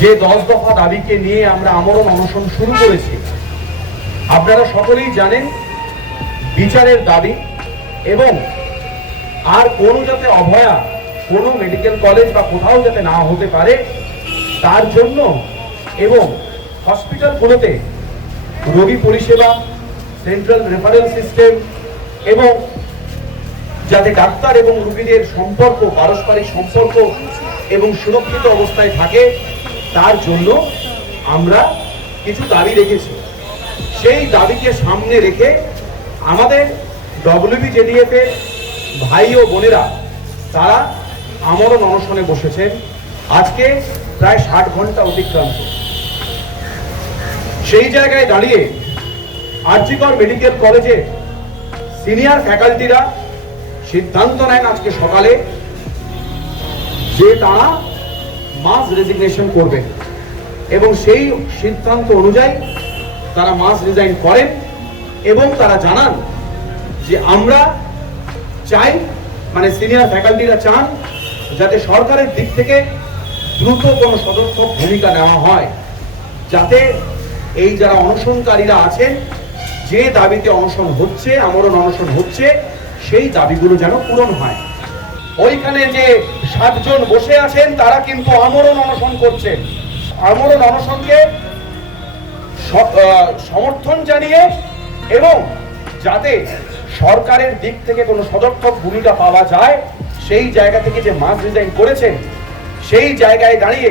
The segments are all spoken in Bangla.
যে 10 দফা দাবিকে নিয়ে আমরা আমরণ অনশন শুরু করেছি, আপনারা সকলেই জানেন বিচারের দাবি এবং আর কোনো যাতে অভয়া কোনো মেডিকেল কলেজ বা কোথাও যাতে না হতে পারে তার জন্য এবং হসপিটালগুলোতে রোগী পরিষেবা, সেন্ট্রাল রেফারেল সিস্টেম এবং যাতে ডাক্তার এবং রোগীদের সম্পর্ক, পারস্পরিক সম্পর্ক এবং সুরক্ষিত অবস্থায় থাকে তার জন্য আমরা কিছু দাবি রেখেছি। সেই দাবিকে সামনে রেখে আমাদের WBJDF এর ভাই ও বোনেরা তারা আমরণ অনশনে বসেছেন। আজকে প্রায় 60 ঘন্টা অতিক্রান্ত। সেই জায়গায় দাঁড়িয়ে আরজিকর মেডিকেল কলেজে সিনিয়র ফ্যাকাল্টিরা সিদ্ধান্ত নেন আজকে সকালে যে তারা মাস রেজিগনেশন করবেন এবং সেই সিদ্ধান্ত অনুযায়ী তারা মাস রিজাইন করেন এবং তারা জানান যে আমরা চাই, মানে সিনিয়র ফ্যাকাল্টিরা চান যাতে সরকারের দিক থেকে দ্রুত কোনো সদর্থক ভূমিকা নেওয়া হয়, যাতে এই যারা অনশনকারীরা আছেন যে দাবিতে অনশন হচ্ছে, আমরণ অনশন হচ্ছে, সেই দাবিগুলো যেন পূরণ হয়। ওইখানে যে 7 জন বসে আছেন তারা কিন্তু আমরণ অনশন করছেন। আমরণ অনশনকে সমর্থন জানিয়ে এবং যাতে সরকারের দিক থেকে কোনো সদর্থক ভূমিকা পাওয়া যায় সেই জায়গা থেকে যে মাস রিজাইন করেছেন সেই জায়গায় দাঁড়িয়ে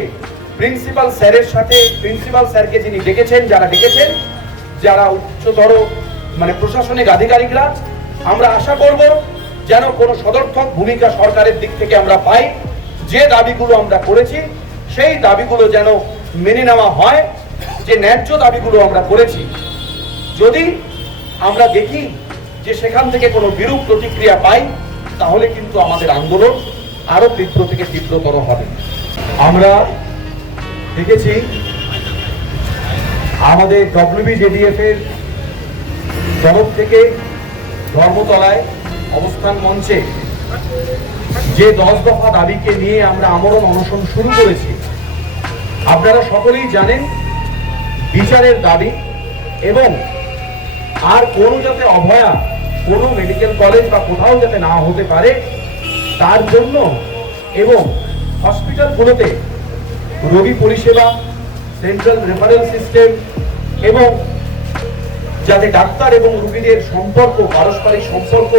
প্রিন্সিপাল স্যারের সাথে, প্রিন্সিপাল স্যারকে যিনি ডেকেছেন, যারা উচ্চতর মানে প্রশাসনিক আধিকারিকরা, আমরা আশা করব যেন কোনো সদর্থক ভূমিকা সরকারের দিক থেকে আমরা পাই। যে দাবিগুলো আমরা করেছি সেই দাবিগুলো যেন মেনে নেওয়া হয়। যে ন্যায্য দাবিগুলো আমরা করেছি, যদি আমরা দেখি যে সেখান থেকে কোনো বিরূপ প্রতিক্রিয়া পাই তাহলে কিন্তু আমাদের আন্দোলন আরো তীব্র থেকে তীব্রতর হবে। আমরা দেখেছি আমাদের WBJDF এর তরফ থেকে ধর্মতলায় অবস্থান মঞ্চে যে 10 দফা দাবিকে নিয়ে আমরা আমরণ অনশন শুরু করেছি, আপনারা সকলেই জানেন বিচারের দাবি এবং আর কোনো যাতে অভয়া কোনো মেডিকেল কলেজ বা কোথাও যাতে না হতে পারে তার জন্য এবং হসপিটালগুলোতে রোগী পরিষেবা, সেন্ট্রাল রেফারেল সিস্টেম এবং যাতে ডাক্তার এবং রোগীদের সম্পর্ক, পারস্পরিক সম্পর্ক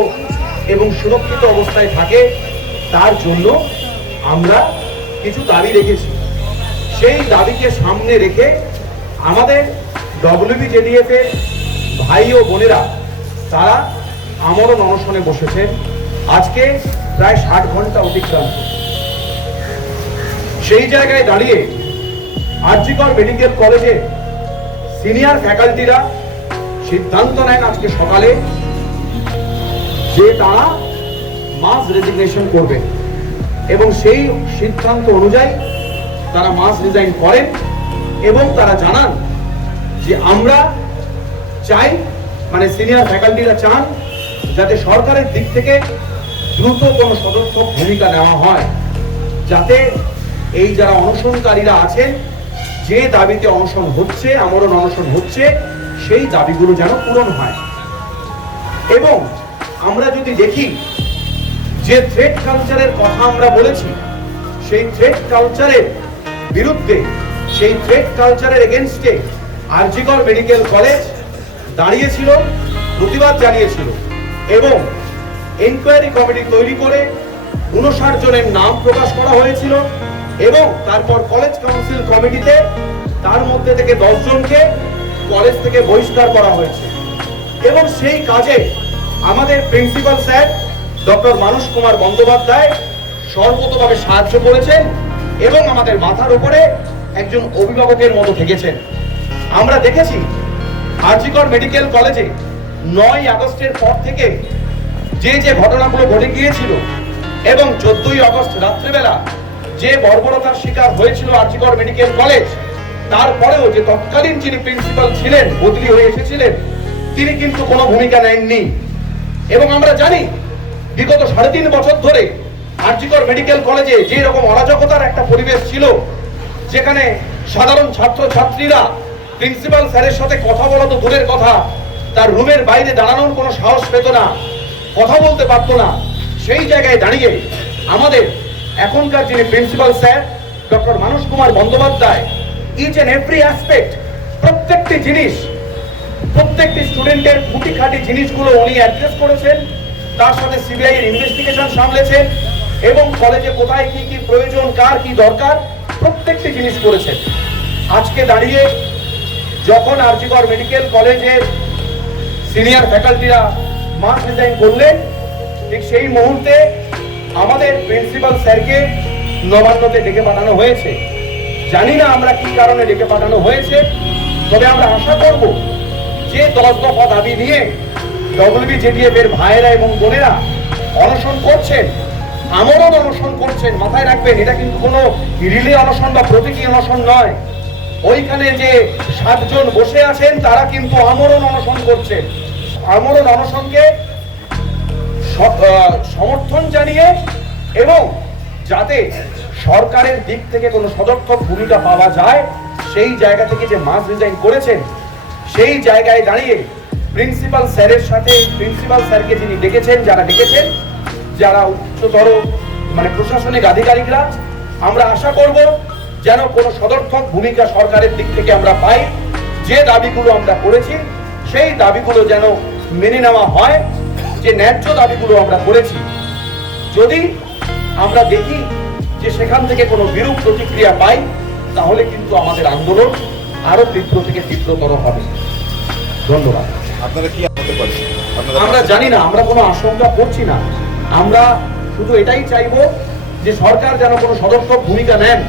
এবং সুরক্ষিত অবস্থায় থাকে তার জন্য আমরা কিছু দাবি রেখেছি। সেই দাবিকে সামনে রেখে আমাদের WBJDF এর ভাই ও বোনেরা তারা আমরণ অনশনে বসেছেন। আজকে প্রায় 60 ঘন্টা অতিক্রান্ত। সেই জায়গায় দাঁড়িয়ে আরজিকর মেডিকেল কলেজে সিনিয়র ফ্যাকাল্টিরা সিদ্ধান্ত নেন আজকে সকালে যে তারা মাস রেজিগনেশন করবেন এবং সেই সিদ্ধান্ত অনুযায়ী তারা মাস রিজাইন করেন এবং তারা জানান যে আমরা চাই, মানে সিনিয়র ফ্যাকাল্টিরা চান যাতে সরকারের দিক থেকে দ্রুত কোনো সদর্থক ভূমিকা নেওয়া হয়, যাতে এই যারা অনশনকারীরা আছেন যে দাবিতে অনশন হচ্ছে, আমরণ অনশন হচ্ছে, সেই দাবিগুলো যেন পূরণ হয়। এবং আমরা যদি দেখি যে থ্রেট কালচারের কথা আমরা বলেছি, সেই থ্রেট কালচারের বিরুদ্ধে, সেই থ্রেট কালচারের এগেনস্টে আরজিকর মেডিকেল কলেজ দাঁড়িয়েছিল, প্রতিবাদ জানিয়েছিল এবং এনকোয়ারি কমিটি তৈরি করে 59 জনের নাম প্রকাশ করা হয়েছিল এবং তারপর কলেজ কাউন্সিল কমিটিতে তার মধ্যে থেকে 10 জনকে কলেজ থেকে বহিষ্কার করা হয়েছে। এবং সেই কাজে আমাদের principal sir doctor Manas Kumar Bandyopadhyay সর্বতভাবে সাহায্য করেছেন এবং আমাদের মাথার উপরে একজন অভিভাবকের মতো থেকেছেন। আমরা দেখেছি আরজিকর মেডিকেল কলেজে 9ই আগস্টের পর থেকে যে ঘটনাগুলো ঘটে গিয়েছিল এবং 14ই আগস্ট রাত্রিবেলা যে বর্বরতার শিকার হয়েছিল আরজিকর মেডিকেল কলেজ, তারপরেও যে তৎকালীন যিনি প্রিন্সিপাল ছিলেন, বদলি হয়ে এসেছিলেন, তিনি কিন্তু কোনো ভূমিকা নেননি। এবং আমরা জানি বিগত 3.5 বছর ধরে আরজিকর মেডিকেল কলেজে যে রকম অরাজকতার একটা পরিবেশ ছিল, যেখানে সাধারণ ছাত্র ছাত্রীরা প্রিন্সিপাল স্যারের সাথে কথা বলা তো দূরের কথা, তার রুমের বাইরে দাঁড়ানোর কোনো সাহস পেত না, কথা বলতে পারতো না। সেই জায়গায় দাঁড়িয়ে আমাদের এখনকার যিনি principal sir doctor Manas Kumar Bandyopadhyay each and every aspect, প্রত্যেকটি জিনিস, প্রত্যেকটি স্টুডেন্টের খুঁটিখাটি জিনিসগুলো উনি অ্যাড্রেস করেছেন। তার সাথে সিবিআই এর ইনভেস্টিগেশন সামলেছেন এবং কলেজে কোথায় কি কি প্রয়োজন, কার কি দরকার, প্রত্যেকটি জিনিস করেছেন। আজকে দাঁড়িয়ে যখন আরজি কর মেডিকেল কলেজের সিনিয়র ফ্যাকাল্টিরা মাস রিজাইন করলেন, ঠিক সেই মুহূর্তে আমাদের প্রিন্সিপাল স্যারকে নবান্নতে ডেকে পাঠানো হয়েছে। জানি না আমরা কি কারণে ডেকে পাঠানো হয়েছে, তবে আমরা আশা করব যে 10 দফা দাবি নিয়ে WBJDF এর ভাইয়েরা এবং বোনেরা অনশন করছেন, আমরণ অনশন করছেন, মাথায় রাখবেন এটা কিন্তু কোনো রিলে অনশন বা প্রতীকী অনশন নয়। ওইখানে যে 7 জন বসে আছেন তারা কিন্তু আমরণ অনশন করছেন। আমরণ অনশনকে সমর্থন জানিয়ে এবং যাতে সরকারের দিক থেকে কোনো সদর্থক ভূমিকা পাওয়া যায় সেই জায়গা থেকে যে মাস রিজাইন করেছেন, সেই জায়গায় দাঁড়িয়ে প্রিন্সিপাল স্যারের সাথে প্রিন্সিপাল স্যারকে যিনি ডেকেছেন, যারা উচ্চতর মানে প্রশাসনিক আধিকারিকরা, আমরা আশা করব যেন কোনো সদর্থক ভূমিকা সরকারের দিক থেকে আমরা পাই। যে দাবিগুলো আমরা করেছি সেই দাবিগুলো যেন মেনে নেওয়া হয়, যে ন্যায্য দাবিগুলো আমরা করেছি। যদি আমরা দেখি যে সেখান থেকে কোনো বিরূপ প্রতিক্রিয়া পাই, তাহলে কিন্তু আমাদের আন্দোলন আরো তীব্র থেকে তীব্রতর হবে। ধন্যবাদ। আপনারা কি হতে পারে? আমরা জানি না, আমরা কোনো আশঙ্কা করছি না। আমরা শুধু এটাই চাইবো যে সরকার যেন কোনো সদর্থক ভূমিকা নেন।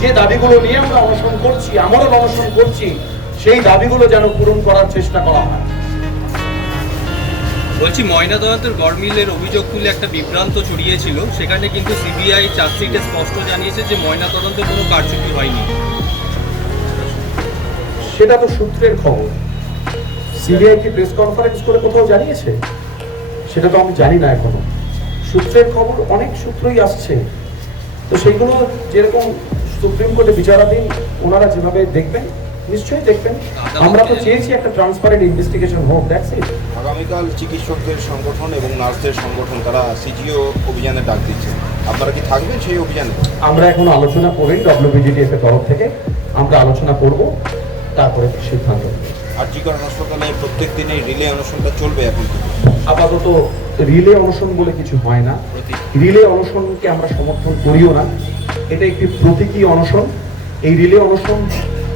যে দাবিগুলো নিয়ে আমরা অনশন করছি, আমরাও অনশন করছি, সেই দাবিগুলো যেন পূরণ করার চেষ্টা করা হয়। বলছি, ময়নাতদন্তের গড়মিলের অভিযোগ তুলে একটা বিভ্রান্ত ছড়িয়েছিল, সেখানে কিন্তু সিবিআই চার্জশিটে স্পষ্ট জানিয়েছে যে ময়নাতদন্তের কোনো কারচুপি হয়নি। সেটা তো সূত্রের খবর। সিবিআই কি প্রেস কনফারেন্স করে কোথাও জানিয়েছে? সেটা তো আমি জানি না এখনো। সূত্রের খবর অনেক সূত্রই আসছে, তো সেগুলো যেরকম সুপ্রিম কোর্টে বিচারাধীন ওনারা যেভাবে দেখবেন নিশ্চয়ই দেখবেন। আমরা তো চেয়েছি একটা ট্রান্সপারেন্ট ইনভেস্টিগেশন হোক। That's it. আগামীকাল চিকিৎসকদের সংগঠন এবং নার্সদের সংগঠন তারা সিজিও অভিযানে ডাক দিচ্ছে, আপনারা কি থাকবেন সেই অভিযানে? আমরা এখন আলোচনা করি, WBJDF এর তরফ থেকে আমরা আলোচনা করব, তারপরে সিদ্ধান্ত নেব। আরজি কর হাসপাতালে প্রত্যেক দিনই রিলে অনশনটা চলবে এখন থেকে? আপাতত রিলে অনশন বলে কিছু হয় না। রিলে অনশনকে আমরা সমর্থন করিও না। এটা একটি প্রতীকী অনশন। এই রিলে অনশন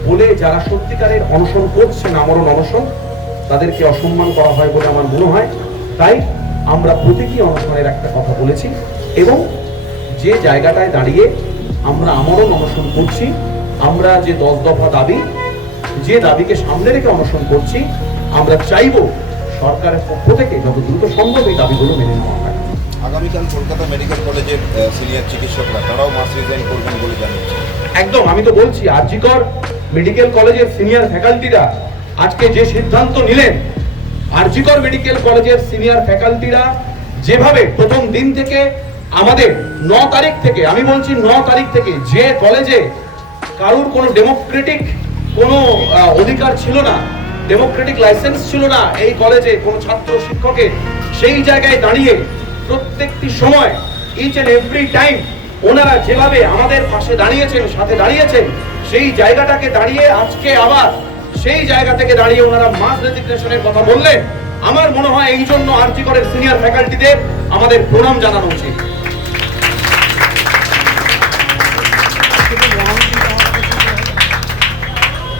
বলে যারা সত্যিকারের অনশন করছেন, আমরণ অনশন, তাদেরকে অসম্মান করা হয় বলে আমার মনে হয়। তাই আমরা প্রতীকী অনশনের একটা কথা বলেছি এবং যে জায়গাটায় দাঁড়িয়ে আমরা আমরণ অনশন করছি, আমরা যে 10 দফা দাবি, যে দাবিকে সামনে রেখে অনশন করছি, আমরা চাইব সরকারের পক্ষ থেকে যত দ্রুত সম্ভব এই দাবিগুলো মেনে নেওয়া হয়। আগামীকাল কলকাতা মেডিকেল কলেজের সিনিয়র চিকিৎসকরা তারাও মাস রিজাইন করবেন বলে জানিয়েছে। একদম, আমি তো বলছি আরজি কর মেডিকেল কলেজের সিনিয়র ফ্যাকাল্টিরা আজকে যে সিদ্ধান্ত নিলেন, আরজি কর মেডিকেল কলেজের সিনিয়র ফ্যাকাল্টিরা যেভাবে প্রথম দিন থেকে আমাদের 9 তারিখ থেকে, আমি বলছি 9 তারিখ থেকে, যে কলেজে কারুর কোনো ডেমোক্রেটিক কোনো অধিকার ছিল না, ডেমোক্রেটিক লাইসেন্স ছিল না এই কলেজে কোনো ছাত্র শিক্ষকের, সেই জায়গায় দাঁড়িয়ে প্রত্যেকটি সময় ইচ এন্ড এভরি টাইম ওনারা যেভাবে আমাদের পাশে দাঁড়িয়েছেন, সাথে দাঁড়িয়েছেন, সেই জায়গাটাকে দাঁড়িয়ে আজকে আবার সেই জায়গা থেকে দাঁড়িয়ে ওনারা মাস রেজিগনেশনের কথা বললেন। আমার মনে হয় এই জন্য আরজি করের সিনিয়র ফ্যাকাল্টিদের আমাদের প্রণাম জানানো উচিত।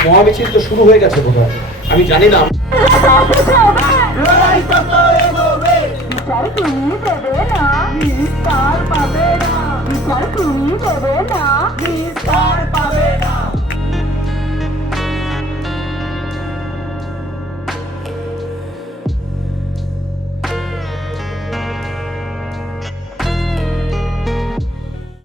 মহামিছিল তো শুরু হয়ে গেছে বোধহয়, আমি জানি না।